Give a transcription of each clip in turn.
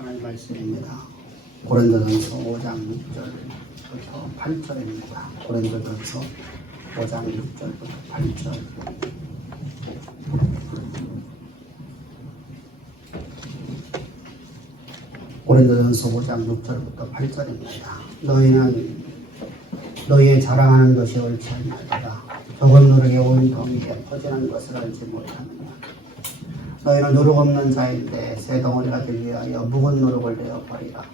하나님 말씀입니다. 고린도전서 5장 6절부터 8절입니다. 고린도전서 5장 6절부터 8절. 고린도전서 5장 6절부터 8절입니다. 너희는 너희의 자랑하는 것이 옳지 아니하도다. 적은 누룩이 온 덩이에 퍼지는 것을 알지 못하느냐. 너희는 누룩 없는 자인데 새 덩어리가 되기 위하여 묵은 누룩을 내어 버리라.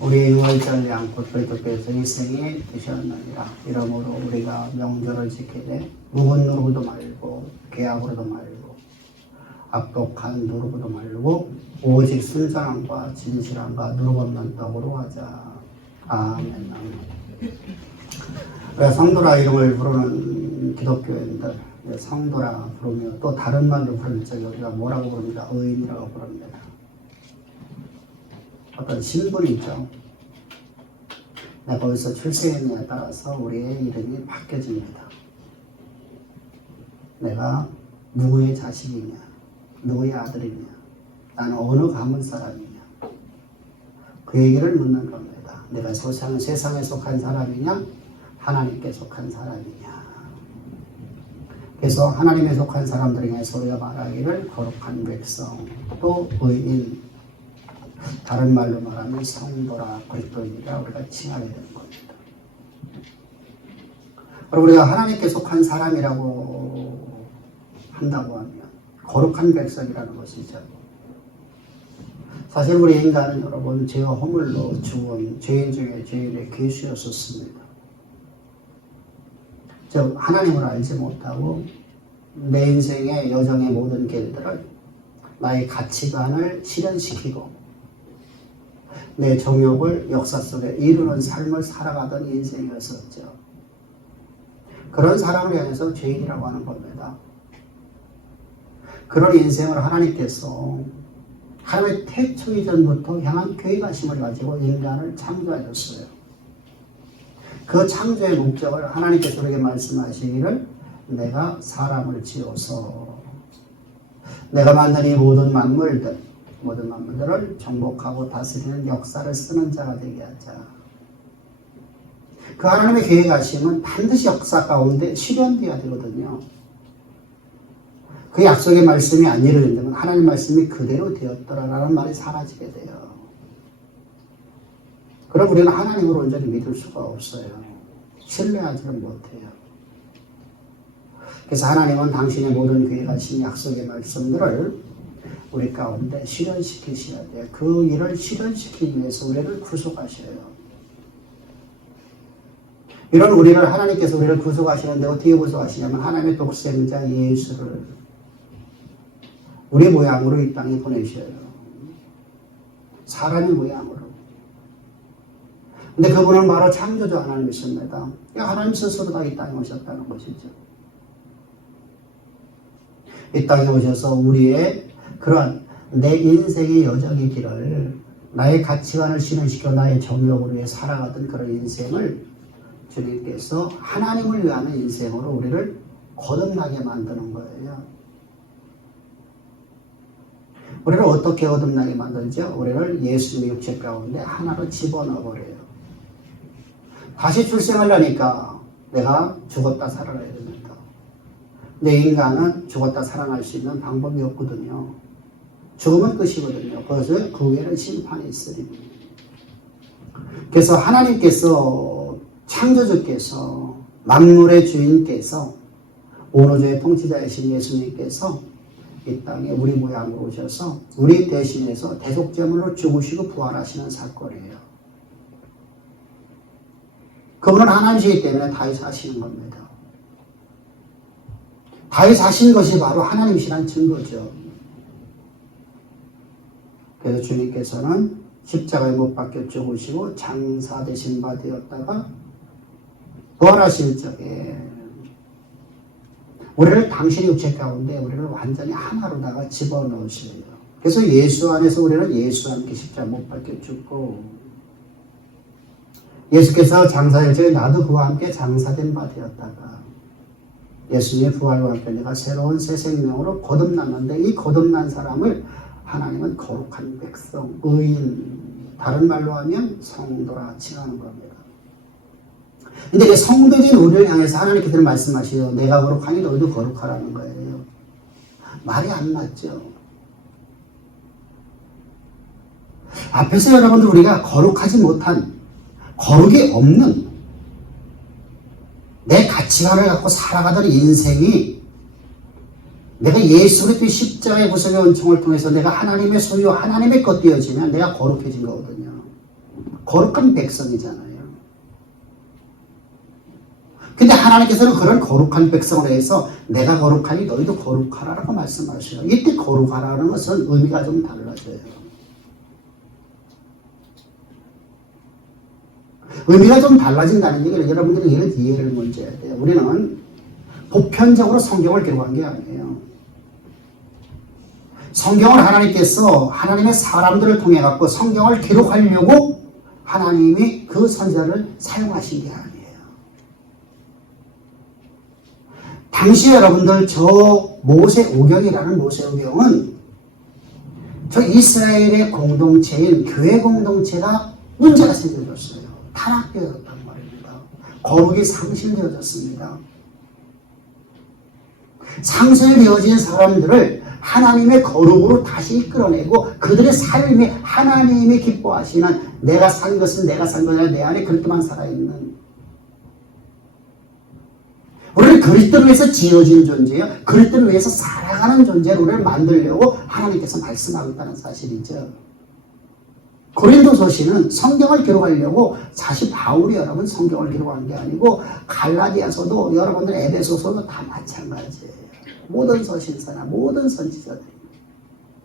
우리의 유월절 양곧 그리스도께서 일생이 되셨느니라. 이러므로 우리가 명절을 지키되 묵은 누룩도 말고 계약으로도 말고 악독한 누룩도 말고 오직 순전함과 진실함과 누룩 없는 떡으로 하자. 아멘. 우리가 성도라 이름을 부르는 기독교인들, 성도라 부르며 또 다른 말로 부를 적에 우리가 뭐라고 부릅니다? 의인이라고 부릅니다. 어떤 신분이 있죠. 내가 어디서 출생했냐에 따라서 우리의 이름이 바뀌어집니다. 내가 누구의 자식이냐, 누구의 아들이냐, 나는 어느 가문 사람이냐, 그 얘기를 묻는 겁니다. 내가 세상에 속한 사람이냐, 하나님께 속한 사람이냐. 그래서 하나님에 속한 사람들에게서 우리가 말하기를 거룩한 백성, 또 의인, 다른 말로 말하면 성도라 그리스도인이라 우리가 칭하게 되는 겁니다. 그리고 우리가 하나님께 속한 사람이라고 한다고 하면 거룩한 백성이라는 것이죠. 사실 우리 인간은 여러분 죄와 허물로 죽은 죄인 중에 죄인의 괴수였었습니다. 즉 하나님을 알지 못하고 내 인생의 여정의 모든 길들을 나의 가치관을 실현시키고 내 정욕을 역사 속에 이루는 삶을 살아가던 인생이었었죠. 그런 사람을 향해서 죄인이라고 하는 겁니다. 그런 인생을 하나님께서 하나님의 태초 이전부터 향한 계획하심을 가지고 인간을 창조하셨어요. 그 창조의 목적을 하나님께서 우리에게 말씀하시기를 내가 사람을 지어서 내가 만든 이 모든 만물들을 정복하고 다스리는 역사를 쓰는 자가 되게 하자. 그 하나님의 계획하심은 반드시 역사 가운데 실현되어야 되거든요. 그 약속의 말씀이 안 이루어진다면 하나님의 말씀이 그대로 되었더라라는 말이 사라지게 돼요. 그럼 우리는 하나님을 온전히 믿을 수가 없어요. 신뢰하지는 못해요. 그래서 하나님은 당신의 모든 계획하신 약속의 말씀들을 우리 가운데 실현시키셔야 돼요. 그 일을 실현시키기 위해서 우리를 구속하셔요. 이런 우리를 하나님께서 우리를 구속하시는데 어떻게 구속하시냐면 하나님의 독생자 예수를 우리 모양으로 이 땅에 보내셔요. 사람의 모양으로. 근데 그분은 바로 창조주 하나님이십니다. 하나님 스스로가 이 땅에 오셨다는 것이죠. 이 땅에 오셔서 우리의 그런 내 인생의 여정의 길을 나의 가치관을 실현시켜 나의 정욕을 위해 살아가던 그런 인생을 주님께서 하나님을 위한 인생으로 우리를 거듭나게 만드는 거예요. 우리를 어떻게 거듭나게 만들죠? 우리를 예수님의 육체 가운데 하나로 집어넣어버려요. 다시 출생하려니까 내가 죽었다 살아나야 됩니다. 내 인간은 죽었다 살아날 수 있는 방법이 없거든요. 죽으면 끝이거든요. 그래서 그 후에는 심판이 있으리니. 그래서 하나님께서 창조주께서 만물의 주인께서 온 우주의 통치자이신 예수님께서 이 땅에 우리 모양으로 오셔서 우리 대신해서 대속제물로 죽으시고 부활하시는 사건이에요. 그분은 하나님이시기 때문에 다윗 하시는 겁니다. 다윗 하신 것이 바로 하나님이시라는 증거죠. 그래서 주님께서는 십자가에 못 박혀 죽으시고 장사되신 바 되었다가 부활하실 적에 우리를 당신의 육체 가운데 우리를 완전히 하나로다가 집어넣으셔요. 그래서 예수 안에서 우리는 예수와 함께 십자가 못 박혀 죽고 예수께서 장사될 적에 나도 그와 함께 장사된 바 되었다가 예수님의 부활과 함께 내가 새로운 새 생명으로 거듭났는데 이 거듭난 사람을 하나님은 거룩한 백성, 의인, 다른 말로 하면 성도라 칭하는 겁니다. 근데 그 성도인 우리를 향해서 하나님께서 말씀하시죠. 내가 거룩하니 너희도 거룩하라는 거예요. 말이 안 맞죠. 앞에서 여러분들 우리가 거룩하지 못한, 거룩이 없는 내 가치관을 갖고 살아가던 인생이 내가 예수 그리스도의 십자가의 구속의 은총을 통해서 내가 하나님의 소유, 하나님의 것 되어지면 내가 거룩해진 거거든요. 거룩한 백성이잖아요. 근데 하나님께서는 그런 거룩한 백성을 위해서 내가 거룩하니 너희도 거룩하라라고 말씀하셔요. 이때 거룩하라는 것은 의미가 좀 달라져요. 의미가 좀 달라진다는 얘기를 여러분들이 이해를 먼저 해야 돼요. 우리는 보편적으로 성경을 기록한 게 아니에요. 성경을 하나님께서 하나님의 사람들을 통해 갖고 성경을 기록하려고 하나님이 그 선지자를 사용하신 게 아니에요. 당시 여러분들 저 모세오경이라는 모세오경은 저 이스라엘의 공동체인 교회 공동체가 문제가 생겨졌어요. 타락되어졌단 말입니다. 거룩이 상실되어졌습니다. 상실되어진 사람들을 하나님의 거룩으로 다시 이끌어내고 그들의 삶이 하나님이 기뻐하시는 내가 산 것은 내가 산 거냐 내 안에 그리스도만 살아있는 우리를 그리스도를 위해서 지어진 존재예요. 그리스도를 위해서 살아가는 존재로 우리를 만들려고 하나님께서 말씀하고 있다는 사실이죠. 고린도서시는 성경을 기록하려고 사실 바울이 여러분 성경을 기록한 게 아니고 갈라디아서도 여러분들 에베소서도 다 마찬가지예요. 모든 서신서나 모든 선지자들이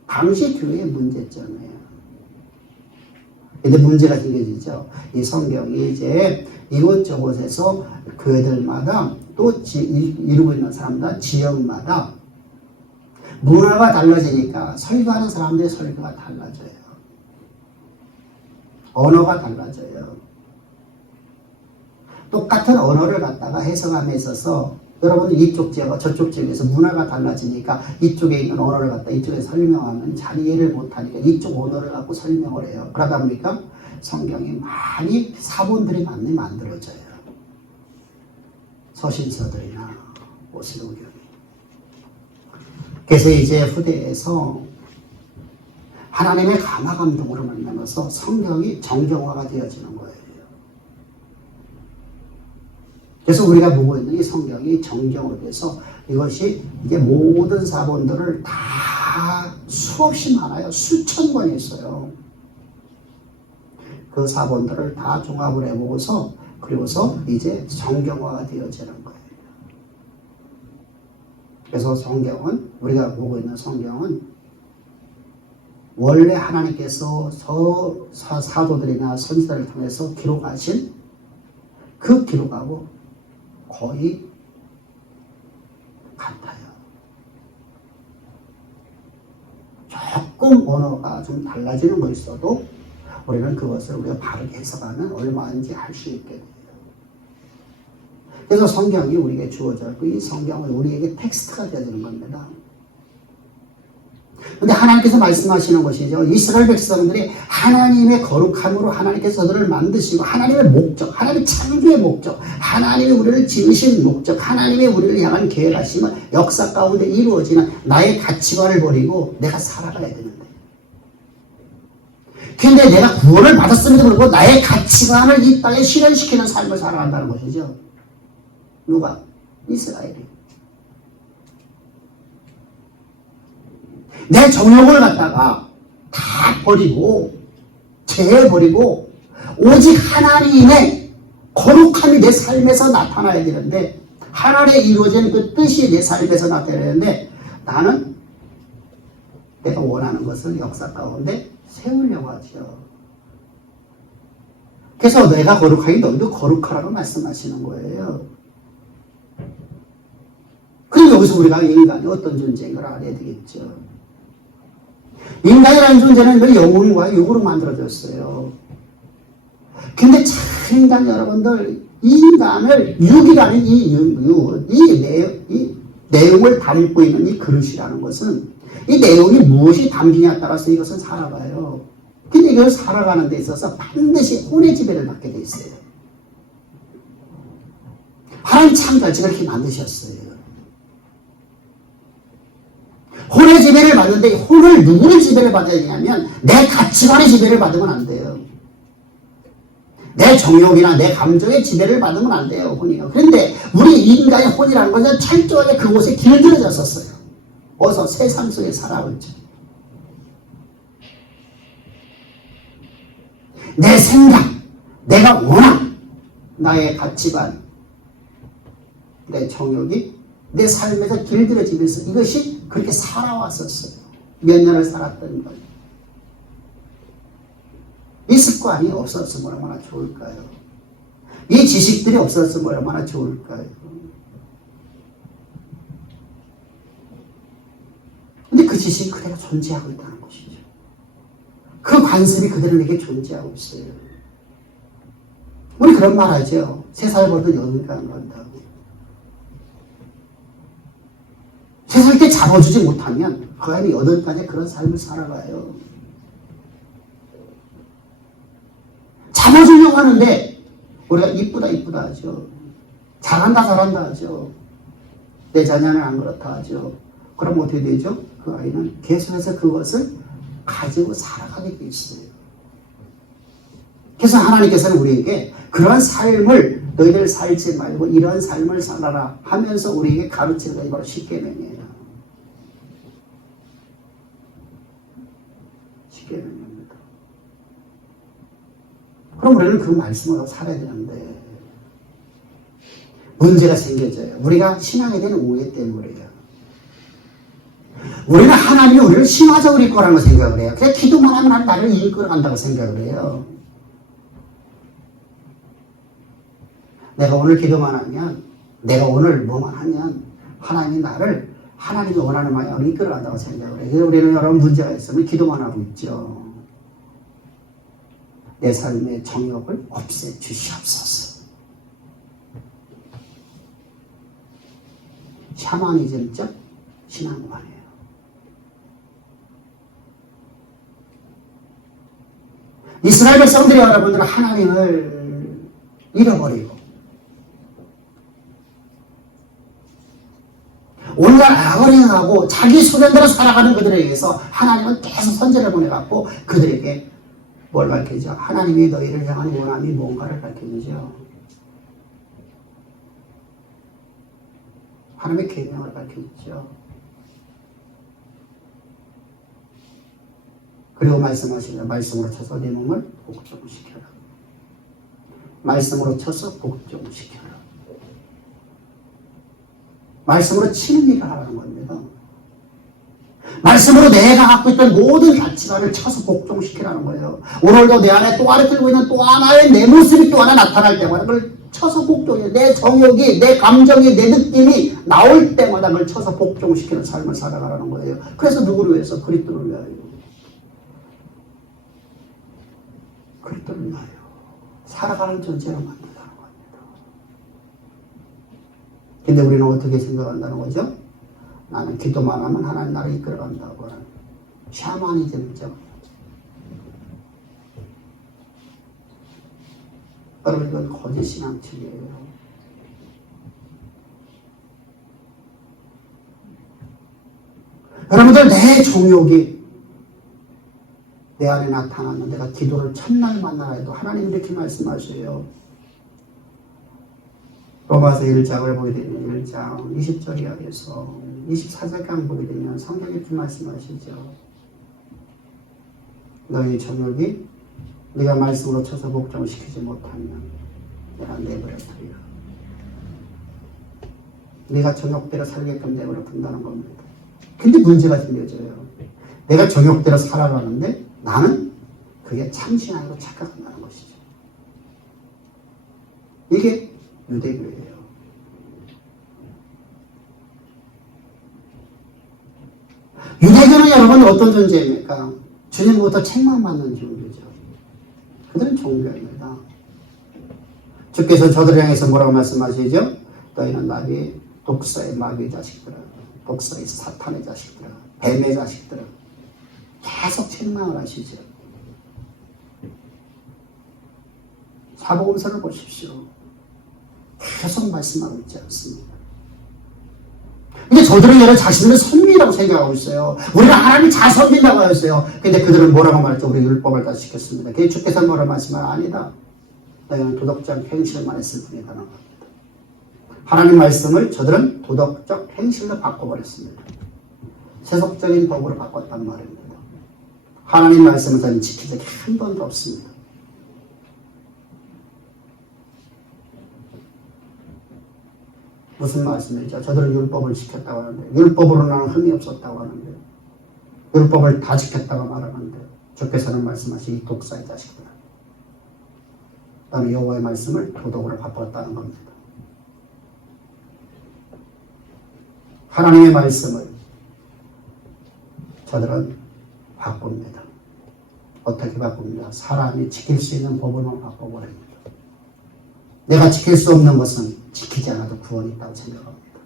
당시 교회의 문제점이에요. 근데 문제가 생겨지죠. 이 성경이 이제 이곳저곳에서 교회들마다 또 이루고 있는 사람마다 지역마다 문화가 달라지니까 설교하는 사람들의 설교가 달라져요. 언어가 달라져요. 똑같은 언어를 갖다가 해석함에 있어서 여러분들 이쪽 지역과 저쪽 지역에서 문화가 달라지니까 이쪽에 있는 언어를 갖다 이쪽에 설명하면 잘 이해를 못하니까 이쪽 언어를 갖고 설명을 해요. 그러다 보니까 성경이 많이 사본들이 많이 만들어져요. 서신서들이나 모세오경이. 그래서 이제 후대에서 하나님의 감화감동으로 만나면서 성경이 정경화가 되어지는 거예요. 그래서 우리가 보고 있는 이 성경이 정경으로 돼서 이것이 이제 모든 사본들을 다 수없이 많아요. 수천 권이 있어요. 그 사본들을 다 종합을 해보고서 그리고서 이제 정경화가 되어지는 거예요. 그래서 성경은 우리가 보고 있는 성경은 원래 하나님께서 사도들이나 선지자를 통해서 기록하신 그 기록하고 거의 같아요. 조금 언어가 좀 달라지는 거 있어도 우리는 그것을 우리가 바르게 해석하면 얼마든지 할 수 있게 돼요. 그래서 성경이 우리에게 주어져 있고 이 성경은 우리에게 텍스트가 되어지는 겁니다. 근데 하나님께서 말씀하시는 것이죠. 이스라엘 백성들이 하나님의 거룩함으로 하나님께서 저들을 만드시고 하나님의 목적, 하나님의 창조의 목적, 하나님이 우리를 지으신 목적, 하나님의 우리를 향한 계획하심은 역사 가운데 이루어지는 나의 가치관을 버리고 내가 살아가야 되는데. 근데 내가 구원을 받았음에도 불구하고 나의 가치관을 이 땅에 실현시키는 삶을 살아간다는 것이죠. 누가? 이스라엘이. 내 정욕을 갖다가 다 버리고 제해버리고 오직 하나님의 거룩함이 내 삶에서 나타나야 되는데 하나님의 이루어진 그 뜻이 내 삶에서 나타나야 되는데 나는 내가 원하는 것을 역사 가운데 세우려고 하죠. 그래서 내가 거룩하니 너희도 거룩하라고 말씀하시는 거예요. 그럼 여기서 우리가 인간이 어떤 존재인 걸 알아야 되겠죠. 인간이라는 존재는 영혼과 육으로 만들어졌어요. 근데 참 인간 여러분들, 이 인간을 육이라는 이 내용을 담고 있는 이 그릇이라는 것은 이 내용이 무엇이 담기냐에 따라서 이것은 살아가요. 근데 이걸 살아가는 데 있어서 반드시 혼의 지배를 받게 돼 있어요. 하나님 참 결정을 이렇게 만드셨어요. 혼의 지배를 받는데 혼을 누구를 지배를 받아야 되냐면 내 가치관의 지배를 받으면 안 돼요. 내 정욕이나 내 감정의 지배를 받으면 안 돼요. 혼이요. 그런데 우리 인간의 혼이라는 것은 철저하게 그곳에 길들여졌었어요. 어서 세상 속에 살아오죠. 내 생각, 내가 원한, 나의 가치관, 내 정욕이 내 삶에서 길들여지면서 이것이 그렇게 살아왔었어요. 몇 년을 살았던 거예요. 이 습관이 없었으면 얼마나 좋을까요? 이 지식들이 없었으면 얼마나 좋을까요? 근데 그 지식이 그대로 존재하고 있다는 것이죠. 그 관습이 그대로 내게 존재하고 있어요. 우리 그런 말 하죠. 3살 벌써 8살 간다고. 3살 때 잡아주지 못하면 그 아이는 8살까지 그런 삶을 살아가요. 잡아주려고 하는데 우리가 이쁘다 하죠. 잘한다 하죠. 내 자녀는 안 그렇다 하죠. 그럼 어떻게 되죠? 그 아이는 계속해서 그것을 가지고 살아가게 돼 있어요. 그래서 하나님께서는 우리에게 그런 삶을 너희들 살지 말고 이런 삶을 살아라 하면서 우리에게 가르치는 것이 바로 십계명이에요. 십계명입니다. 그럼 우리는 그 말씀으로 살아야 되는데 문제가 생겨져요. 우리가 신앙에 대한 오해 때문에요. 우리는 하나님이 우리를 신화적으로 이끌어가는 생각을 해요. 그냥 기도만 하면 나를 이끌어간다고 생각을 해요. 내가 오늘 기도만 하면, 내가 오늘 뭐만 하면 하나님이 나를 하나님이 원하는 방향으로 이끌어간다고 생각을 해요. 그래서 우리는 여러 문제가 있으면 기도만 하고 있죠. 내 삶의 정욕을 없애주시옵소서. 샤머니즘적 신앙관이에요. 이스라엘 백성들이 여러분들은 하나님을 잃어버리고 온갖 악을 행하고 자기 소견대로 살아가는 그들에 의해서 하나님은 계속 선제를 보내갖고 그들에게 뭘 밝히죠? 하나님이 너희를 향한 원함이 뭔가를 밝혀주죠. 하나님의 계명을 밝혀주죠. 그리고 말씀하시죠. 말씀으로 쳐서 네 몸을 복종시켜라. 말씀으로 쳐서 복종시켜라. 말씀으로 치는 일을 하라는 겁니다. 말씀으로 내가 갖고 있던 모든 가치관을 쳐서 복종시키라는 거예요. 오늘도 내 안에 또 하나 들고 있는 또 하나의 내 모습이 또 하나 나타날 때마다 그걸 쳐서 복종해. 내 정욕이, 내 감정이, 내 느낌이 나올 때마다 그걸 쳐서 복종시키는 삶을 살아가라는 거예요. 그래서 누구를 위해서? 그리스도를 위하여. 그리스도를 위하여. 살아가는 존재로 만든다는 겁니다. 근데 우리는 어떻게 생각한다는 거죠? 나는 기도만 하면 하나님 나를 이끌어간다고 하는 샤머니즘이죠. 여러분 이건 거짓 신앙책이에요. 여러분들 내 종욕이 내 안에 나타나는 내가 기도를 첫날 만나라 해도 하나님 이렇게 말씀하셔요. 로마서 1장을 보게 되면 1장 20절 이하에서 24절까지 보게 되면 성경이 이렇게 말씀하시죠. 너희 정욕이 네가 말씀으로 쳐서 복종시키지 못하면 내가 내버려 두리라. 네가 정욕대로 살게끔 내버려 둔다는 겁니다. 근데 문제가 생겨져요. 내가 정욕대로 살아가는데 나는 그게 참신앙으로 착각한다는 것이죠. 이게 유대교예요. 유대교는 여러분 어떤 존재입니까? 주님부터 책만 받는 종교죠. 그들은 종교입니다. 주께서 저들을 향해서 뭐라고 말씀하시죠? 너희는 나비 독서의 마귀의 자식들아, 독서의 사탄의 자식들아, 뱀의 자식들아, 계속 책망을 하시죠. 사복음서를 보십시오. 계속 말씀하고 있지 않습니다. 근데 저들은 여러 자신들은 선민이라고 생각하고 있어요. 우리는 하나님 잘 섬긴다고 하였어요. 근데 그들은 뭐라고 말했죠? 우리 율법을 다 지켰습니다. 그게 주께서 뭐라고 말씀하면 아니다. 너희는 도덕적 행실만 했을 뿐이다. 하나님 말씀을 저들은 도덕적 행실로 바꿔버렸습니다. 세속적인 법으로 바꿨단 말입니다. 하나님 말씀을 저는 지킨 적이 한 번도 없습니다. 무슨 말씀이죠? 저들은 율법을 지켰다고 하는데 율법으로 나는 흠이 없었다고 하는데 율법을 다 지켰다고 말하는데 주께서는 말씀하신 이 독사의 자식들아, 나는 여호와의 말씀을 도덕으로 바꿨다는 겁니다. 하나님의 말씀을 저들은 바꿉니다. 어떻게 바꿉니다? 사람이 지킬 수 있는 법으로만 바꿔버립니다. 내가 지킬 수 없는 것은 지키지 않아도 구원이 있다고 생각합니다.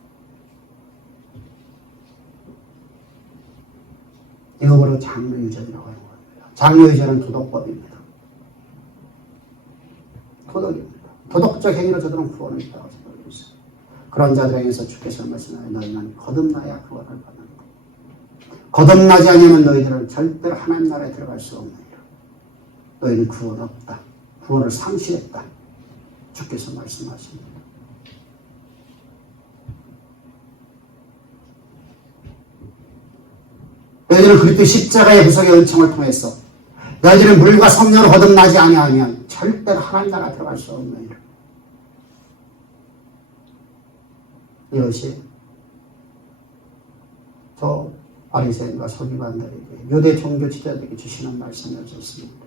이거 바로 장로유전이라고 하는 겁니다. 장로유전은 도덕법입니다. 도덕입니다. 도덕적 행위로 저들은 구원이 있다고 생각하고 있어요. 그런 자들에게서 주께서 말씀하여 너희는 거듭나야 구원을 받는다. 거듭나지 않으면 너희들은 절대로 하나님 나라에 들어갈 수 없느니라. 너희는 구원 없다. 구원을 상실했다. 주께서 말씀하십니다. 너희들은 그리스도의 십자가의 구속의 은총을 통해서 너희들은 물과 성령으로 거듭나지 아니하면 절대로 하나님 나라에 들어갈 수 없느니라. 이것이 저 바리새인과 서기관들에게 유대 종교 지도자들에게 주시는 말씀이었습니다.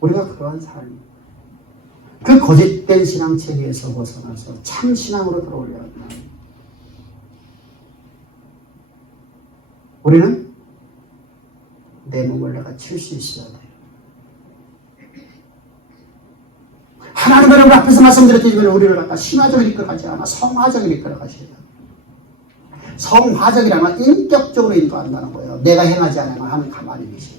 우리가 그러한 삶, 그 거짓된 신앙 체계에서 벗어나서 참 신앙으로 들어오려면 우리는 내 몸을 내가 칠 수 있어야 돼요. 하나님 여러분 앞에서 말씀드렸지만 우리를 갖다 신화적으로 이끌어가지 않아 성화적으로 이끌어가셔야 돼요. 성화적이라면 인격적으로 인도한다는 거예요. 내가 행하지 않으면 하나님 가만히 계세요.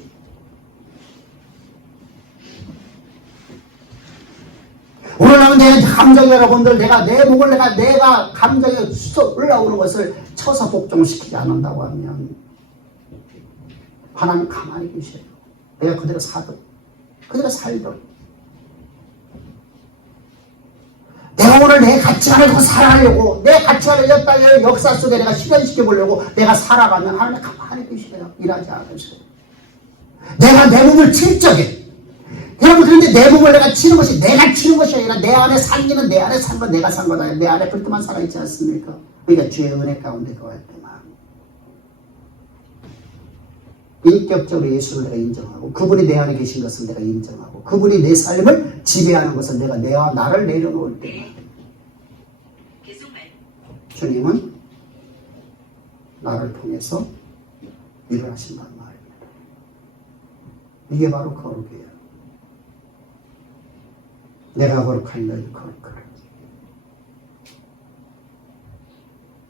오늘날은 내 감정이 여러분들 내 목을 내가 감정이 쑥 올라오는 것을 쳐서 복종시키지 않는다고 하면 하나님 가만히 계셔요. 내가 그대로 살도록 내가 오늘 내 가치관을 더 살아가려고 내 가치관을 땅의 역사 속에 내가 실현시켜 보려고 내가 살아가면 하나님 가만히 계셔요. 일하지 않으세요. 내가 내 몸을 칠 적에 여러분, 그런데 내 몸을 내가 치는 것이 내가 치는 것이 아니라 내 안에 살기는 내 안에 산 건 내가 산 거다. 내 안에 그리스도만 살아있지 않습니까? 그러니까 주의 은혜 가운데 거할 때만 인격적으로 예수를 내가 인정하고 그분이 내 안에 계신 것을 내가 인정하고 그분이 내 삶을 지배하는 것을 내가 나를 내려놓을 때만 주님은 나를 통해서 일을 하신다는 말입니다. 이게 바로 거룩이에요. 내가 거룩하니 너희도 거룩하라.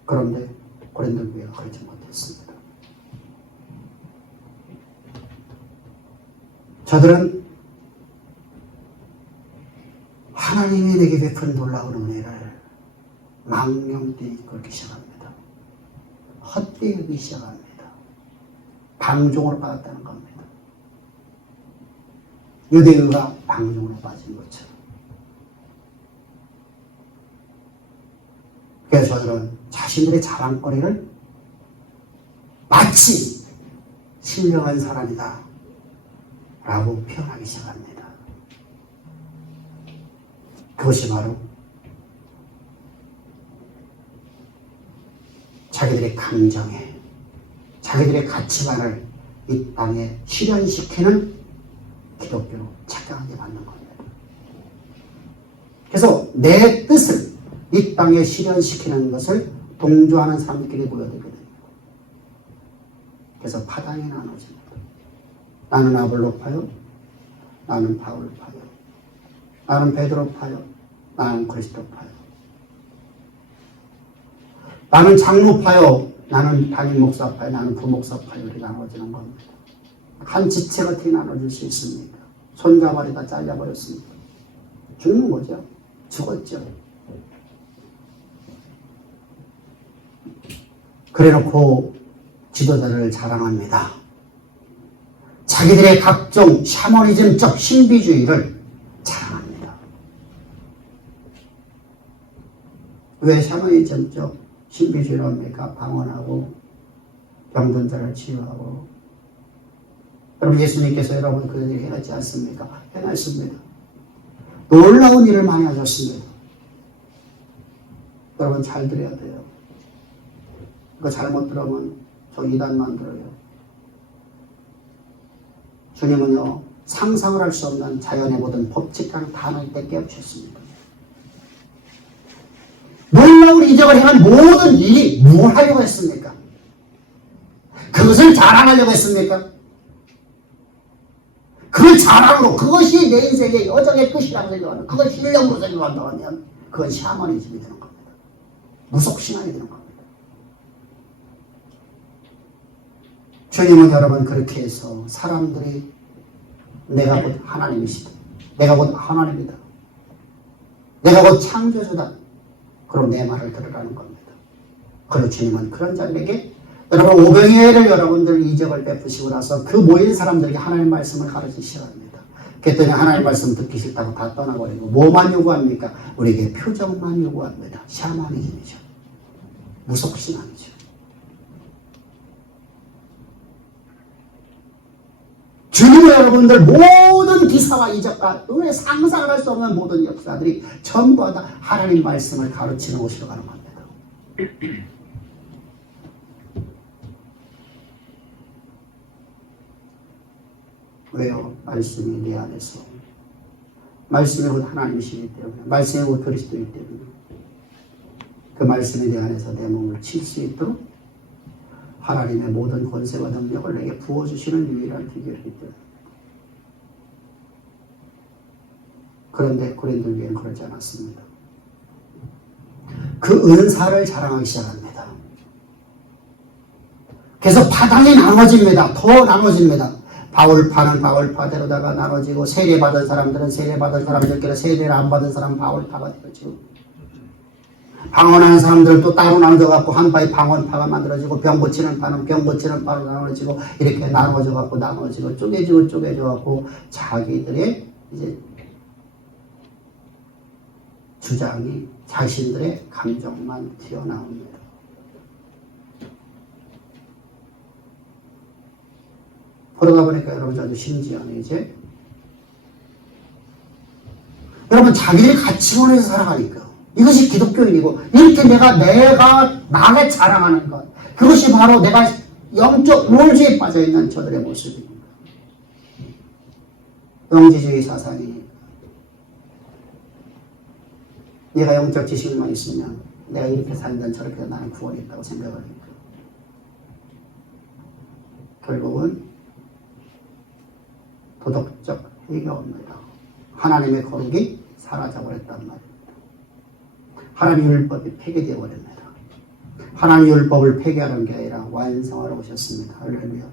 그런데 고린도 교회가 그러지 못했습니다. 저들은 하나님이 내게 베푼 놀라운 은혜를 망령되이 끌기 시작합니다. 헛되이 여기기 시작합니다. 방종으로 받았다는 겁니다. 유대인가 방종으로 빠진 것처럼. 그래서 저들은 자신들의 자랑거리를 마치 신령한 사람이다 라고 표현하기 시작합니다. 그것이 바로 자기들의 감정에 자기들의 가치관을 이 땅에 실현시키는 기독교로 착각하게 만든 겁니다. 그래서 내 뜻을 이 땅에 실현시키는 것을 동조하는 사람들끼리 모여들거든요. 그래서 파당이 나눠집니다. 나는 아볼로 파요, 나는 바울 파요, 나는 베드로파요. 나는 그리스도파요. 나는 장로파요. 나는 담임 목사파요. 나는 부목사파요. 이렇게 나눠지는 겁니다. 한 지체가 어떻게 나눠질 수 있습니까? 손과 발이 다 잘려버렸습니다. 죽는 거죠. 죽었죠. 그래놓고 지도자를 자랑합니다. 자기들의 각종 샤머니즘적 신비주의를 자랑합니다. 왜 샤머니즘적 신비주의를 합니까? 방언하고 병든 자를 치유하고. 여러분 예수님께서 여러분 그 일을 해놨지 않습니까? 해놨습니다. 놀라운 일을 많이 하셨습니다. 여러분 잘 들어야 돼요. 이거 잘못 들으면 저 이단만 들어요. 주님은요 상상을 할 수 없는 자연의 모든 법칙과는 단어일 때 깨우쳤습니다. 놀라운 이적을 행한 모든 일이 뭘 하려고 했습니까? 그것을 자랑하려고 했습니까? 그 자랑으로 그것이 내 인생의 여정의 끝이라고 생각하면 그걸 실력으로 생각한다면 그건 샤머니즘이 되는 겁니다. 무속신앙이 되는 겁니다. 주님은 여러분 그렇게 해서 사람들이 내가 곧 하나님이시다. 내가 곧 하나님이다. 내가 곧 창조주다. 그럼 내 말을 들으라는 겁니다. 그리고 주님은 그런 자들에게 여러분 오병이어를 여러분들 이적을 베푸시고 나서 그 모인 사람들에게 하나님의 말씀을 가르치기 시작합니다. 그랬더니 하나님의 말씀 듣기 싫다고 다 떠나버리고 뭐만 요구합니까? 우리에게 표정만 요구합니다. 샤머니즘이죠. 무속신앙이죠. 주님은 여러분들 모든 기사와 이적과 은혜 상상을 할 수 없는 모든 역사들이 전부 다 하나님 말씀을 가르치는 곳으로 가는 겁니다. 왜요? 말씀이 내 안에서. 말씀이 곧 하나님이시기 때문에. 말씀이 곧 그리스도이기 때문에. 그 말씀이 내 안에서 내 몸을 칠 수 있도록 하나님의 모든 권세와 능력을 내게 부어주시는 유일한 비결이기 때문에. 그런데 고린도교회는 그러지 않았습니다. 그 은사를 자랑하기 시작합니다. 그래서 파당이 나눠집니다. 더 나눠집니다. 바울파는 바울파대로다가 나눠지고 세례받은 사람들은 세례받은 사람들끼리 세례를 안 받은 사람은 바울파가 되어지고 방언하는 사람들은 또 따로 나눠져갖고 한 파의 방언파가 만들어지고 병 고치는 파는 병 고치는 파로 나눠지고 이렇게 나눠져갖고 나눠지고 쪼개져갖고 자기들의 이제 주장이 자신들의 감정만 튀어나옵니다. 그러다 보니까 여러분 저도 심지어는 이제 여러분 자기들의 가치관에서 살아가니까 이것이 기독교인이고 이렇게 내가 나를 자랑하는 것 그것이 바로 내가 영적 우월주의에 빠져있는 저들의 모습입니다. 영지주의 사상이 내가 영적 지식만 있으면 내가 이렇게 살든 저렇게 나는 구원이 있다고 생각을 합니다. 결국은 도덕적 회의가 옵니다. 하나님의 거룩이 사라져버렸단 말입니다. 하나님 율법이 폐기되어 버립니다. 하나님 율법을 폐기하는 게 아니라 완성하러 오셨습니다. 할렐루야.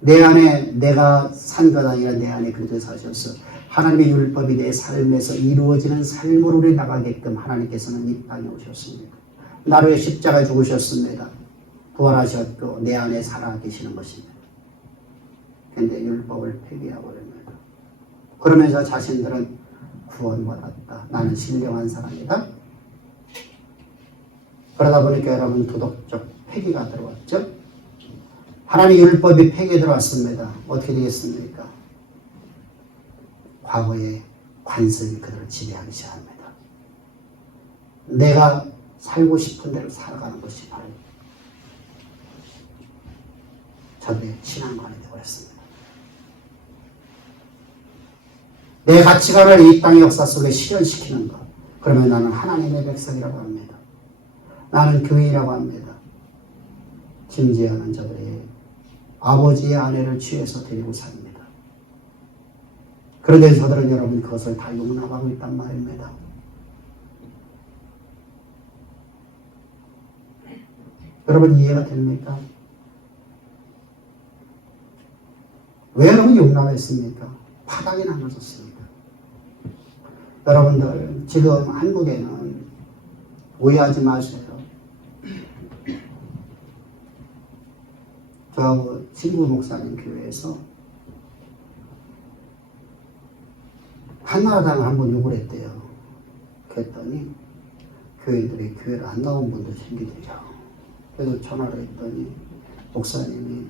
내 안에 내가 산 것 아니라 내 안에 그리스도 사셨어. 하나님의 율법이 내 삶에서 이루어지는 삶으로 우리 나가게끔 하나님께서는 이 땅에 오셨습니다. 나를 위해 십자가에 죽으셨습니다. 부활하셨고 내 안에 살아계시는 것입니다. 그런데 율법을 폐기하고 버립니다. 그러면서 자신들은 구원받았다. 나는 신령한 사람이다. 그러다 보니까 여러분 도덕적 폐기가 들어왔죠. 하나님 율법이 폐기에 들어왔습니다. 어떻게 되겠습니까? 과거의 관습이 그들을 지배하기 시작합니다. 내가 살고 싶은 대로 살아가는 것이 바로 저들의 신앙관이 되어버렸습니다. 내 가치관을 이 땅의 역사 속에 실현시키는 것. 그러면 나는 하나님의 백성이라고 합니다. 나는 교인이라고 합니다. 김지아는 저들의 아버지의 아내를 취해서 데리고 삽니다. 그런데 저들은 여러분 그것을 다 용납하고 있단 말입니다. 여러분 이해가 됩니까? 왜 여러분 용납했습니까? 파당이 나눠졌습니다. 여러분들 지금 한국에는 오해하지 마세요. 저하고 친구 목사님 교회에서 한나라당을 한번 욕을 했대요. 그랬더니 교인들이 교회를 안 나온 분도 생기대요. 그래서 전화를 했더니 목사님이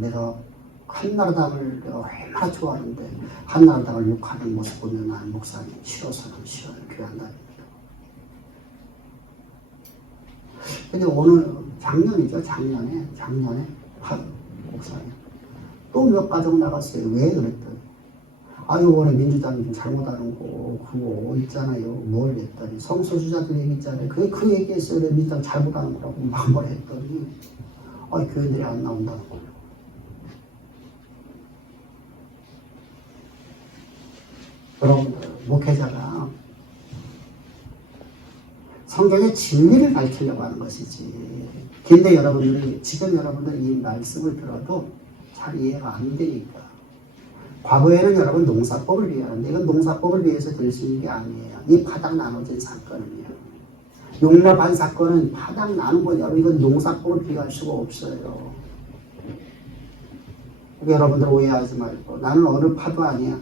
내가 한나라당을 내가 얼마나 좋아하는데 한나라당을 욕하는 모습 보면 나는 목사님 싫어서는 싫어요. 교회 안 다닙니다. 근데 작년에 목사님 또 몇 가정 나갔어요. 왜 그랬더니 이번에 민주당이 좀 잘못하는 거 그거 있잖아요. 뭘 했더니 성소수자들 얘기 있잖아요. 그 얘기했어요. 민주당 잘못하는 거라고 막 뭘 했더니 교인들이 안 나온다는 거예요. 여러분들 목회자가 성경의 진리를 밝히려고 하는 것이지. 근데 여러분들이 지금 여러분들이 이 말씀을 들어도 잘 이해가 안 되니까. 과거에는 여러분 농사법을 위하는데 이건 농사법을 위해서 될 수 있는 게 아니에요. 이 파당 나눠진 사건은요. 용납한 사건은 파당 나눈 거냐고 이건 농사법을 비교할 수가 없어요. 여러분들 오해하지 말고 나는 어느 파도 아니야.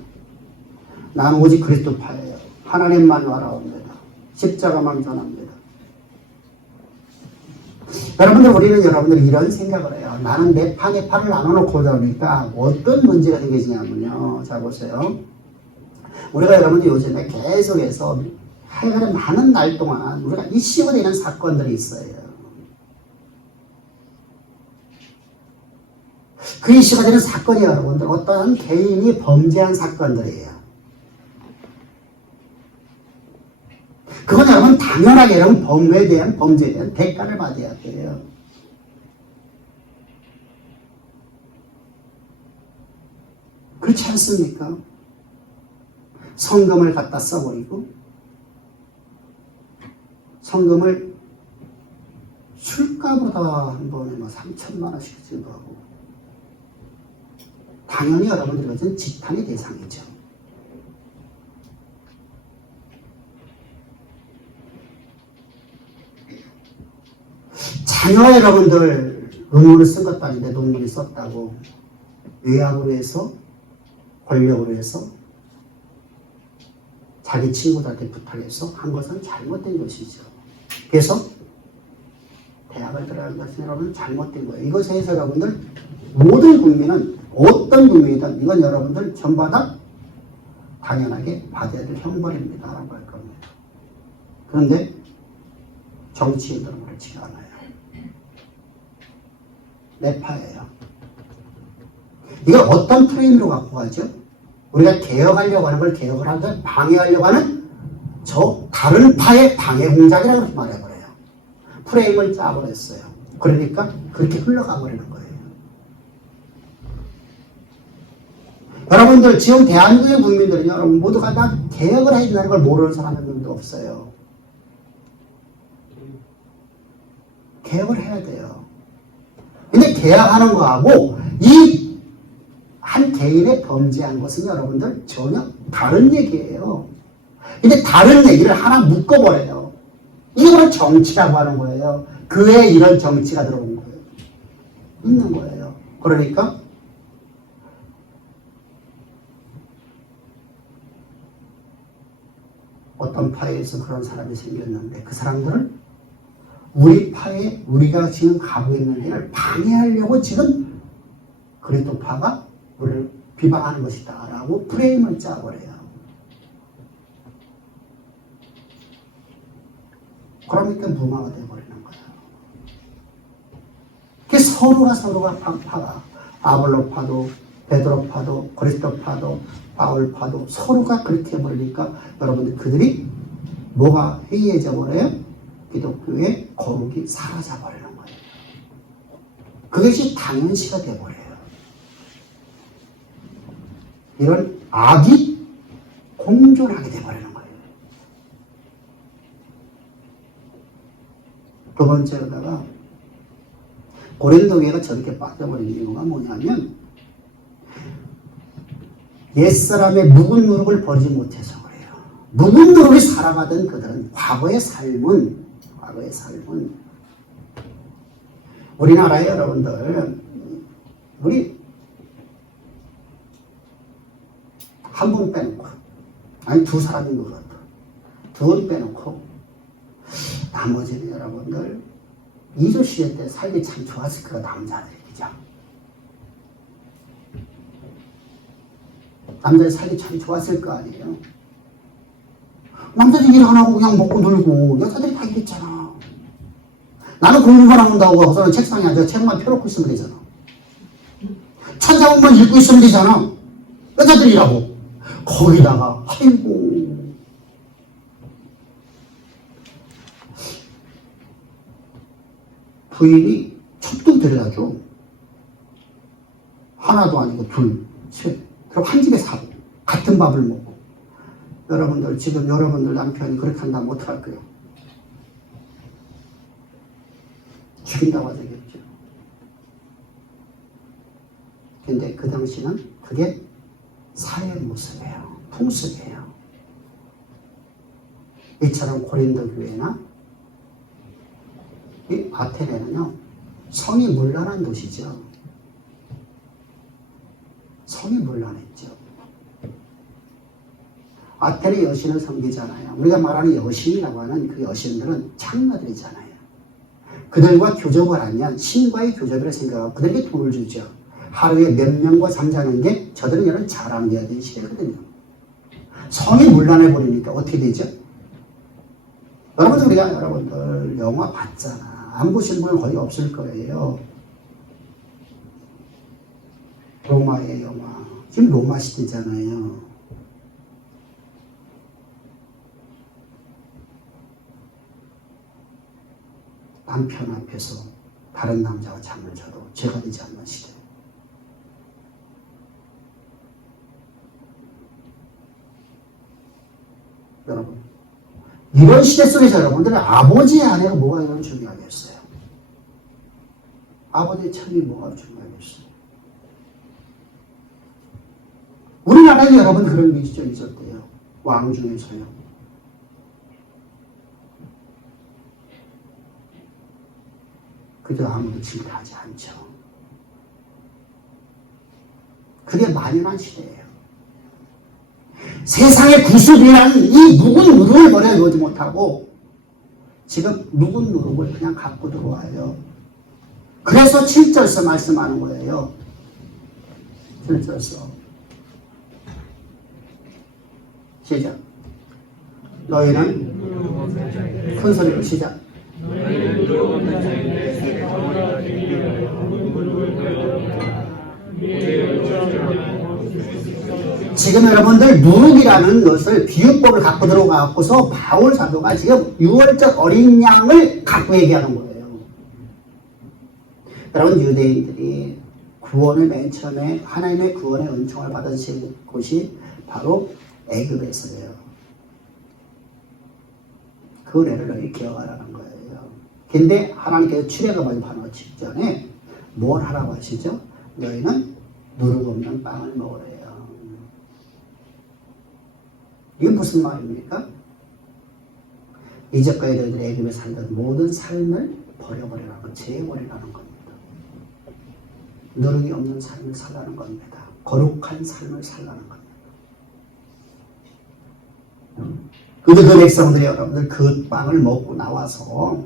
나는 오직 그리스도파예요. 하나님만 바라옵니다. 십자가만 전합니다. 우리는 여러분들이 이런 생각을 해요. 나는 내 판을 나눠놓고 그러니까 어떤 문제가 생기냐면요. 자 보세요. 우리가 여러분들 요즘에 계속해서 하여간에 많은 날 동안 우리가 이슈가 되는 사건들이 있어요. 그 이슈가 되는 사건이 여러분들 어떤 개인이 범죄한 사건들이에요. 그건 여러분 당연하게 여러분 범죄에 대한 대가를 받아야 돼요. 그렇지 않습니까? 성금을 갖다 써버리고 성금을 술값보다 한 번에 3천만 원씩 주고 하고 당연히 여러분들 것은 지탄의 대상이죠. 자녀 여러분들 논문을 쓴 것도 아닌데 논문을 썼다고 외압으로 해서 권력으로 해서 자기 친구들한테 부탁해서 한 것은 잘못된 것이죠. 그래서 대학을 들어가는 것은 여러분 잘못된 거예요. 이것에 대해서 여러분들 모든 국민은 어떤 국민이든 이건 여러분들 전부 다 당연하게 받아야 될 형벌입니다. 라고 할 겁니다. 그런데 정치인들은 그렇지 않아요. 내 파예요. 이걸 어떤 프레임으로 갖고 가죠? 우리가 개혁하려고 하는 걸 개혁을 하든 방해하려고 하는 저 다른 파의 방해 공작이라고 그렇게 말해버려요. 프레임을 짜버렸어요. 그러니까 그렇게 흘러가 버리는 거예요. 여러분들 지금 대한민국의 국민들은 여러분 모두가 다 개혁을 해야 된다는 걸 모르는 사람 한 명도 없어요. 개혁을 해야 돼요. 근데 개혁하는 거하고 이 한 개인의 범죄한 것은 여러분들 전혀 다른 얘기예요. 근데 다른 얘기를 하나 묶어버려요. 이걸 정치라고 하는 거예요. 그 외에 이런 정치가 들어온 거예요. 있는 거예요. 그러니까 어떤 파에서 그런 사람이 생겼는데 그 사람들은 우리 파에 우리가 지금 가고 있는 길을 방해하려고 지금 그리스도파가 우리를 비방하는 것이다 라고 프레임을 짜버려요. 그러니까 무마가 되어버리는 거예요. 서로가 파가 아볼로파도 베드로파도 그리스도파도 바울파도 서로가 그렇게 해버리니까 여러분들 그들이 뭐가 해이해져 버려요? 기독교의 거룩이 사라져버리는 거예요. 그것이 당연시가 되어버려요. 이런 악이 공존하게 돼버리는 거예요. 두 번째로다가 고린도 교회가 저렇게 빠져버린 이유가 뭐냐면 옛사람의 묵은 누룩을 버리지 못해서 그래요. 묵은 누룩이 살아가던 그들은 과거의 삶은 우리나라에 여러분들 우리 한 분 빼놓고 아니 두 사람인 것 같아. 두 분 빼놓고 나머지는 여러분들 이조시대 때 살기 참 좋았을 거야. 남자들이죠. 남자들 살기 참 좋았을 거 아니에요. 남자들이 일 안 하고 그냥 먹고 놀고 여자들이 다 이랬잖아. 나는 공부만 하면 나오고 거기서는 책상에 앉아 책만 펴놓고 있으면 되잖아. 천사문만 읽고 있으면 되잖아. 여자들이라고. 거기다가 아이고 부인이 촛등 데려다줘. 하나도 아니고 둘, 셋. 그럼 한 집에 사고 같은 밥을 먹고. 여러분들 지금 여러분들 남편이 그렇게 한다면 어떡할 거예요? 죽인다고 하겠죠. 근데 그 당시는 그게 사회의 모습이에요. 풍습이에요. 이처럼 고린도 교회나 이 아테네는요, 성이 문란한 도시죠. 성이 문란했죠. 아테네 여신을 섬기잖아요. 우리가 말하는 여신이라고 하는 그 여신들은 창녀들이잖아요. 그들과 교접을 하면 신과의 교접을 생각하고 그들에게 돈을 주죠. 하루에 몇 명과 잠자는 게 저들은 이런 자랑해야 되는 시대거든요. 성이 문란해버리니까 어떻게 되죠? 여러분들 영화 봤잖아. 안 보신 분은 거의 없을 거예요. 로마의 영화. 지금 로마 시대잖아요. 남편 앞에서 다른 남자가 잠을 자도 죄가 되지 않는 시대. 여러분, 이런 시대 속에서 여러분들은 아버지의 아내가 뭐가 이런 중요하겠어요? 아버지의 처이 뭐가 중요하겠어요? 우리나라에 여러분 그런 게 있었대요. 왕 중에서요. 그저 아무도 질타하지 않죠. 그게 만연한 시대예요. 세상의 구습이라는 이 묵은 누룩을 버려보지 못하고 지금 묵은 누룩을 그냥 갖고 들어와요. 그래서 7절서 말씀하는 거예요. 7절서 시작. 너희는 큰 소리로 시작. 지금 여러분들 누룩이라는 것을 비유법을 갖고 들어가고서 바울 사도가 지금 6월절 어린 양을 갖고 얘기하는 거예요. 여러분 유대인들이 구원을 맨 처음에 하나님의 구원의 은총을 받으신 곳이 바로 애굽에서예요. 그 은혜를 너희 기억하라는 거예요. 근데 하나님께서 출애굽을 바로 직전에 뭘 하라고 하시죠? 너희는 누룩 없는 빵을 먹으래요. 이게 무슨 말입니까? 이제까지 너희들이 애굽에 살던 모든 삶을 버려버리라는, 제해버리라는 겁니다. 누룩이 없는 삶을 살라는 겁니다. 거룩한 삶을 살라는 겁니다. 근데 그 백성들이 여러분들 그 빵을 먹고 나와서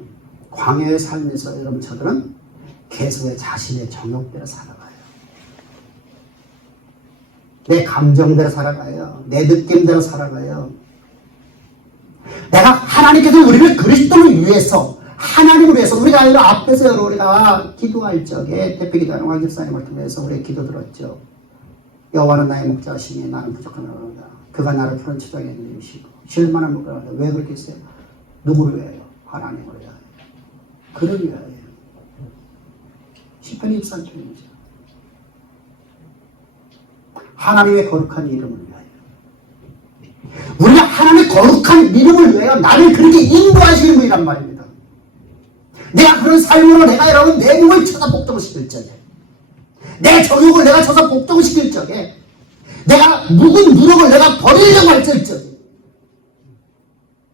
광야의 삶에서 여러분 저들은 계속 자신의 정욕대로 살아가요. 내 감정대로 살아가요. 내 느낌대로 살아가요. 내가 하나님께서 우리를 그리스도를 위해서 하나님을 위해서 우리가 이런 앞에서 우리가 기도할 적에 대표 기도하는 왕 집사님을 통해서 우리 기도 들었죠. 여호와는 나의 목자시니 나는 부족하노라. 그가 나를 푸른 초장에 누리시고 실만한 목자라. 왜 그렇게 했어요? 누구를 위하여? 하나님을 위하여. 그를 위하여. 시편 23편이죠. 하나님의 거룩한 이름을 위하여. 우리가 하나님의 거룩한 이름을 위하여 나를 그렇게 인도하시는 분이란 말입니다. 내가 그런 삶으로 내가 여러분 내 몸을 쳐서 복종시킬 적에, 내 정욕을 내가 쳐서 복종시킬 적에, 내가 묵은 누력을 내가 버리려고 할 적에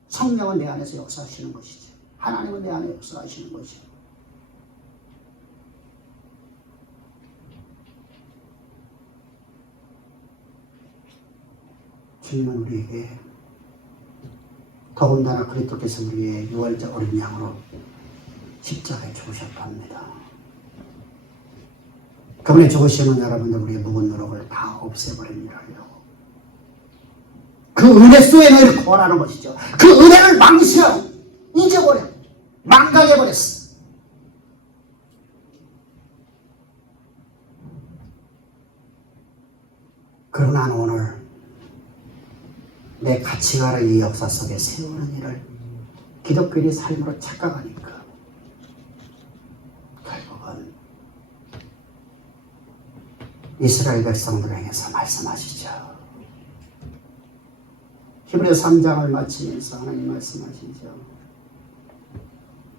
성령은 내 안에서 역사하시는 것이죠. 하나님은 내 안에 역사하시는 것이죠. 주님은 우리에게 더군다나 그리스도께서 우리의 유월절 어린 양으로 십자가에 죽으셨답니다. 그분의 죽으심은 여러분들 우리의 묵은 누력을 다 없애버립니다요. 그 은혜 속에 너희를 구원하는 것이죠. 그 은혜를 망치려 잊어버려 망각해버렸어. 그러나 나는 오늘 내 가치관을 이 역사 속에 세우는 일을 기독교인의 삶으로 착각하니까 결국은 이스라엘 백성들을 향해서 말씀하시죠. 히브리서 3장을 마치면서 하나님 말씀하시죠.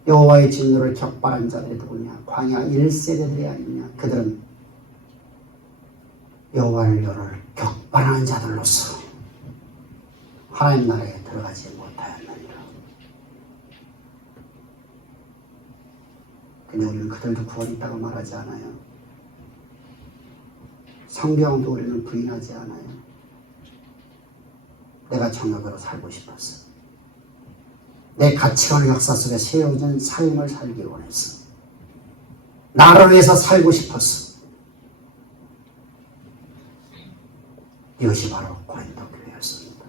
여호와의 진노를 격발한 자들이 누구냐? 광야 1세대들이 아니냐? 그들은 여호와의 료를 격발하는 자들로서 하나님 나라에 들어가지 못하였느니라. 근데 우리는 그들도 구원이 있다고 말하지 않아요. 성경도 우리는 부인하지 않아요. 내가 정욕으로 살고 싶었어. 내 가치관의 역사 속에 세워진 삶을 살기 원했어. 나를 위해서 살고 싶었어. 이것이 바로 고린도 교회였습니다.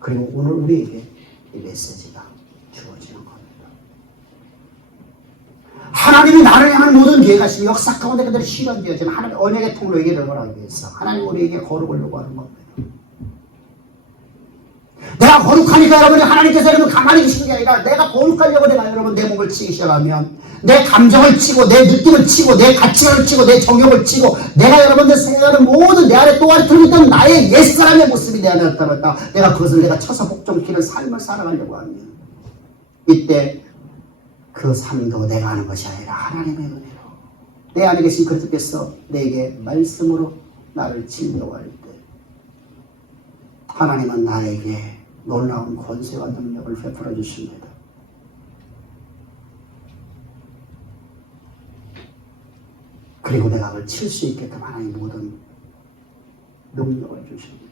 그리고 오늘 우리에게 이 메시지가 주어지는 겁니다. 하나님이 나를 향한 모든 계획하심이 역사 가운데 그들이 실현되어지는 하나님의 언약의 통로 얘기를 하기 위해서 하나님 우리에게 거룩을 요구하는 겁니다. 내가 거룩하니까 여러분이 하나님께서 여러분 가만히 계시는 게 아니라 내가 거룩하려고 내가 여러분 내 몸을 치기 시작하면 내 감정을 치고 내 느낌을 치고 내 가치관을 치고 내 정욕을 치고 내가 여러분들 생각하는 모든 내 안에 또한 들어있던 나의 옛사람의 모습이 내 안에 나타났다. 내가 그것을 내가 쳐서 복종키는 삶을 살아가려고 하면 이때 그 삶도 내가 하는 것이 아니라 하나님의 은혜로 내 안에 계신 그리스도께서 내게 말씀으로 나를 진료할 때 하나님은 나에게 놀라운 권세와 능력을 베풀어 주십니다. 그리고 내가 그걸 칠 수 있게끔 하나님 모든 능력을 주십니다.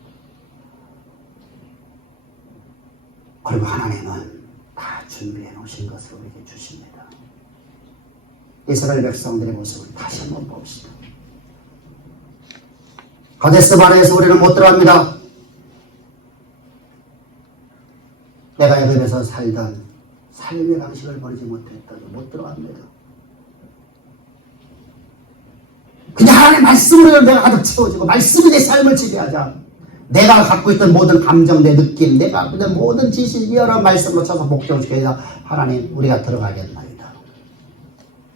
그리고 하나님은 다 준비해 놓으신 것을 우리에게 주십니다. 이스라엘 백성들의 모습을 다시 한번 봅시다. 가데스 바네에서 우리는 못 들어갑니다. 내가 애굽에서 살던 삶의 방식을 버리지 못했다고 못 들어갑니다. 그냥 하나님의 말씀으로 내가 가득 채워지고 말씀이 내 삶을 지배하자. 내가 갖고 있던 모든 감정, 내 느낌, 내가 갖고 있던 모든 지식 여러 말씀으로 쳐서 복종시켜 해서 하나님 우리가 들어가겠나이다.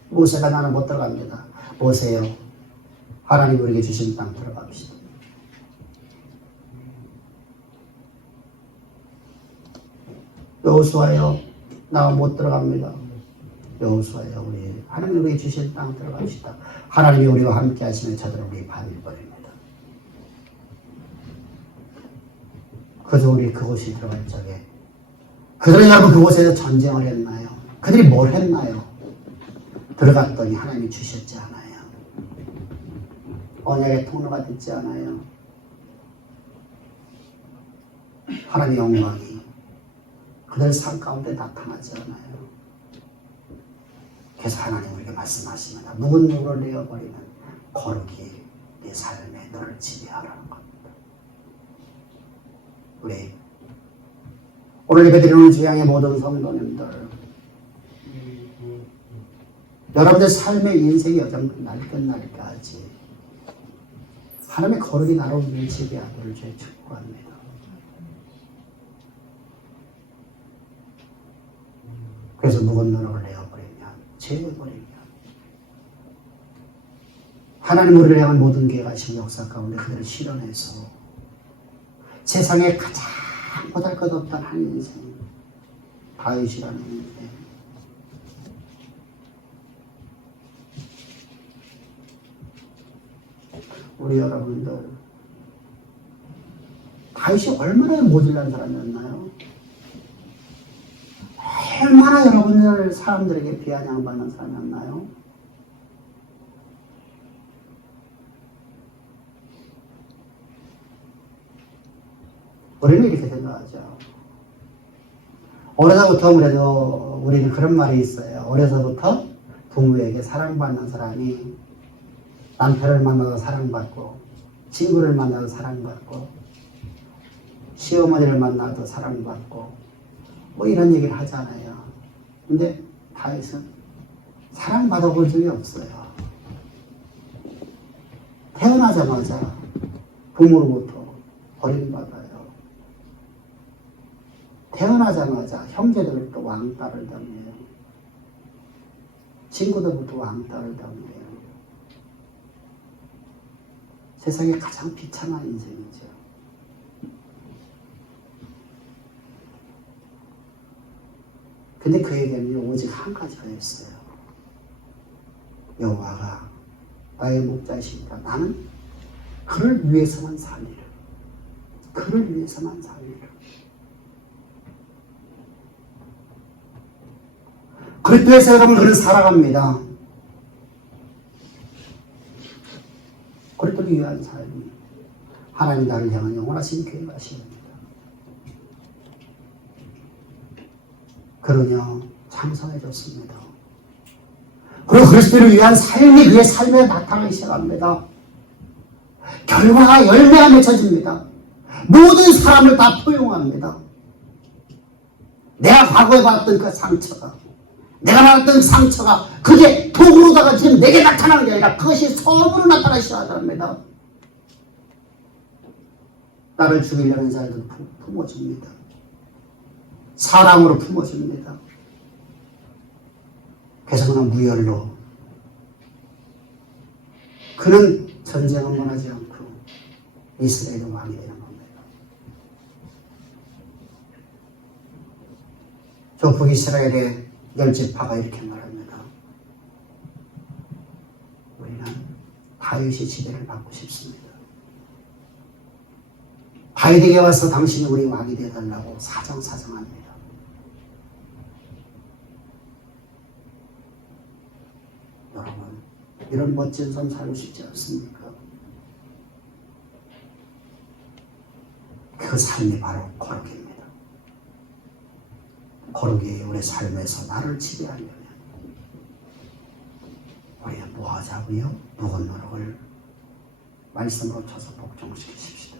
모세가 나는 못 들어갑니다. 모세요. 하나님 우리에게 주신 땅 들어갑시다. 여호수아여 나 못 들어갑니다. 여호수아여 우리 하나님 우리에게 주신 땅 들어갑시다. 하나님이 우리와 함께 하시면 저들은 우리 반일거립니다. 그저 우리 그곳이 들어갈 적에 그들은 여러분 그곳에서 전쟁을 했나요? 그들이 뭘 했나요? 들어갔더니 하나님이 주셨지 않아요? 언약의 통로가 됐지 않아요? 하나님의 영광이 그들 삶 가운데 나타나지 않아요? 그래서 하나님 우리에게 말씀하십니다. 묵은 누구를 내어버리는 거룩이 내 삶에 너를 지배하라는 겁니다. 우리 오늘 예배드리는 주양의 모든 성도님들 여러분들 삶의 인생의 여정 날 끝날까지 하나님의 거룩이 나로 지배하기를 주의 축복합니다. 그래서 묵은 누룩을 내어버리면 제거버리면 하나님 우리를 향한 모든 계획하신 역사 가운데 그대로 실현해서 세상에 가장 보잘것없던 한 인생, 다윗이라는 인생, 우리 여러분들 다윗이 얼마나 모질란 사람이었나요? 얼마나 여러분들 사람들에게 비아냥받는 사람이었나요? 우리는 이렇게 생각하죠. 어려서부터 그래도 우리는 그런 말이 있어요. 어려서부터 부모에게 사랑받는 사람이 남편을 만나서 사랑받고, 친구를 만나서 사랑받고, 시어머니를 만나도 사랑받고, 뭐 이런 얘기를 하잖아요. 근데 다윗은 사랑받아본 적이 없어요. 태어나자마자 부모로부터 버림받아요. 태어나자마자 형제들부터 왕따를 당해요. 친구들부터 왕따를 당해요. 세상에 가장 비참한 인생이죠. 근데 그에게는 오직 한 가지가 있어요. 여호와가 나의 목자이시니까 나는 그를 위해서만 살리라. 그를 위해서만 살리라. 그렇게 해서 여러분 그는 살아갑니다. 그랬더니 위한 삶이 하나님 나를 향한 영원하신 계획하십니다. 그러냐 창성해졌습니다. 그리고 그리스도를 위한 삶이 그의 삶에 나타나기 시작합니다. 결과가 열매가 맺혀집니다. 모든 사람을 다 포용합니다. 내가 과거에 받았던 그 상처가, 내가 받았던 상처가 그게 도구로다가 지금 내게 나타나는 게 아니라 그것이 선으로 나타나기 시작합니다. 나를 죽이려는 자들도 품어줍니다. 사랑으로 품어줍니다. 그래서 그는 무혈로, 그는 전쟁은 원하지 않고 이스라엘의 왕이 되는 겁니다. 저 북이스라엘의 10지파가 이렇게 말합니다. 우리는 다윗의 지배를 받고 싶습니다. 다윗에게 와서 당신이 우리 왕이 되어달라고 사정사정합니다. 여러분, 이런 멋진 삶 살고 싶지 않습니까? 그 삶이 바로 거룩입니다. 거룩이 우리 삶에서 나를 지배하려면 우리는 뭐 하자고요? 묵은 노력을 말씀으로 쳐서 복종시키십시오.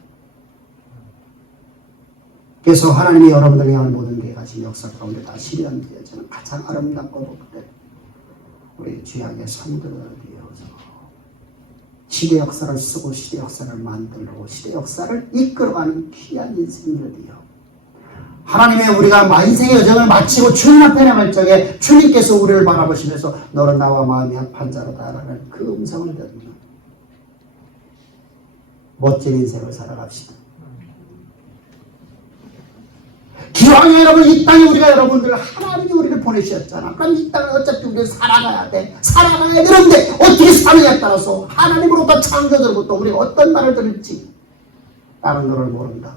그래서 하나님이 여러분들에게 하는 모든 게 가진 역사 가운데 다 실현되어지는 가장 아름답고 복된 우리 주양의 성들을 위해서 시대 역사를 쓰고 시대 역사를 만들고 시대 역사를 이끌어가는 귀한 인생들이요. 하나님의 우리가 만생의 여정을 마치고 주님 앞에 나갈 적에 주님께서 우리를 바라보시면서 너는 나와 마음이 합한 자로다라는 그 음성을 듣는 멋진 인생을 살아갑시다. 기왕에 여러분 이 땅에 우리가 여러분들 하나님이 우리를 보내주셨잖아. 그럼 이 땅을 어차피 우리는 살아가야 돼. 살아가야 되는데 어떻게 사느냐에 따라서 하나님으로부터 창조자로부터 우리가 어떤 말을 들을지 나는 너를 모른다.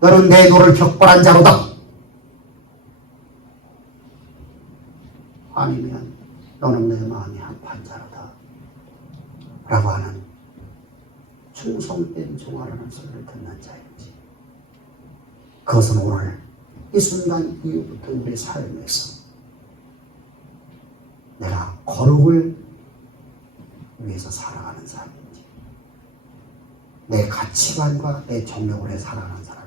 너는 내 도를 격벌한 자로다. 아니면 너는 내 마음이 합한 자로다. 라고 하는 충성된 종아라는 소리를 듣는 자인지, 그것은 오늘 이 순간 이후부터 우리 삶에서 내가 거룩을 위해서 살아가는 사람인지, 내 가치관과 내 정욕을 위해 살아가는 사람인지,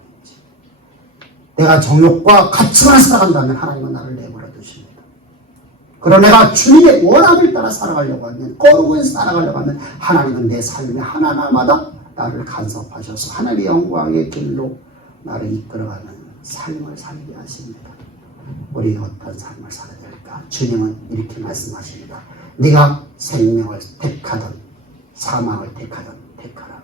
내가 정욕과 가치관을 살아간다면 하나님은 나를 내버려 두십니다. 그러나 내가 주님의 원함을 따라 살아가려고 하면, 거룩을 살아가려고 하면 하나님은 내 삶의 하나하나마다 나를 간섭하셔서 하나님의 영광의 길로 나를 이끌어가는 삶을 살게 하십니다. 우리 어떤 삶을 살아야 될까? 주님은 이렇게 말씀하십니다. 네가 생명을 택하든 사망을 택하든 택하라.